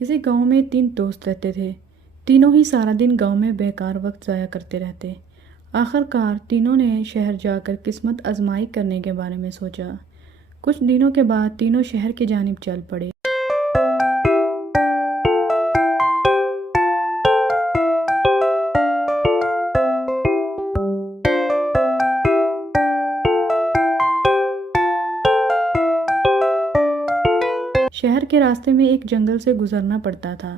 کسی گاؤں میں 3 دوست رہتے تھے۔ تینوں ہی سارا دن گاؤں میں بیکار وقت ضائع کرتے رہتے۔ آخر کار تینوں نے شہر جا کر قسمت آزمائی کرنے کے بارے میں سوچا۔ کچھ دنوں کے بعد تینوں شہر کی جانب چل پڑے۔ شہر کے راستے میں ایک جنگل سے گزرنا پڑتا تھا۔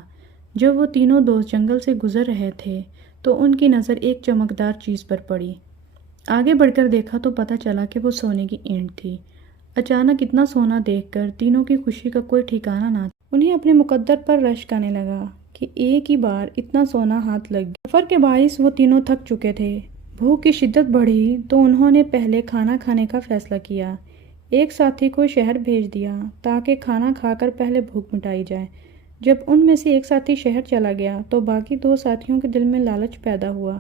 جب وہ تینوں دوست جنگل سے گزر رہے تھے تو ان کی نظر ایک چمکدار چیز پر پڑی۔ آگے بڑھ کر دیکھا تو پتہ چلا کہ وہ سونے کی اینٹ تھی۔ اچانک اتنا سونا دیکھ کر تینوں کی خوشی کا کوئی ٹھکانہ نہ تھا۔ انہیں اپنے مقدر پر رشک آنے لگا کہ ایک ہی بار اتنا سونا ہاتھ لگ گیا۔ سفر کے باعث وہ تینوں تھک چکے تھے۔ بھوک کی شدت بڑھی تو انہوں نے پہلے کھانا کھانے کا فیصلہ کیا۔ ایک ساتھی کو شہر بھیج دیا تاکہ کھانا کھا کر پہلے بھوک مٹائی جائے۔ جب ان میں سے ایک ساتھی شہر چلا گیا تو باقی 2 ساتھیوں کے دل میں لالچ پیدا ہوا۔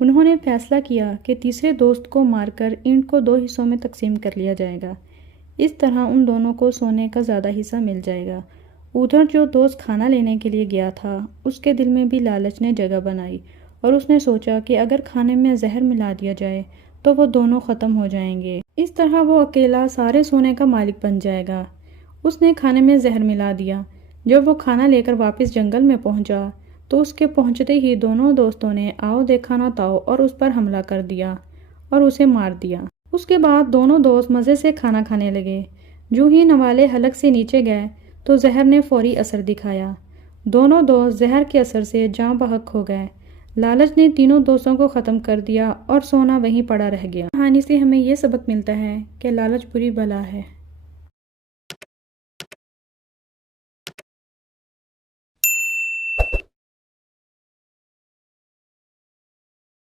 انہوں نے فیصلہ کیا کہ تیسرے دوست کو مار کر اینٹ کو 2 حصوں میں تقسیم کر لیا جائے گا۔ اس طرح ان دونوں کو سونے کا زیادہ حصہ مل جائے گا۔ ادھر جو دوست کھانا لینے کے لیے گیا تھا اس کے دل میں بھی لالچ نے جگہ بنائی اور اس نے سوچا کہ اگر کھانے میں زہر ملا دیا جائے تو وہ دونوں ختم ہو جائیں گے۔ اس طرح وہ اکیلا سارے سونے کا مالک بن جائے گا۔ اس نے کھانے میں زہر ملا دیا۔ جب وہ کھانا لے کر واپس جنگل میں پہنچا تو اس کے پہنچتے ہی دونوں دوستوں نے آؤ دیکھا نہ تاؤ اور اس پر حملہ کر دیا اور اسے مار دیا۔ اس کے بعد دونوں دوست مزے سے کھانا کھانے لگے۔ جو ہی نوالے حلق سے نیچے گئے تو زہر نے فوری اثر دکھایا۔ دونوں دوست زہر کے اثر سے جاں بحق ہو گئے۔ لالچ نے تینوں دوستوں کو ختم کر دیا اور سونا وہیں پڑا رہ گیا۔ کہانی سے ہمیں یہ سبق ملتا ہے کہ لالچ بری بلا ہے۔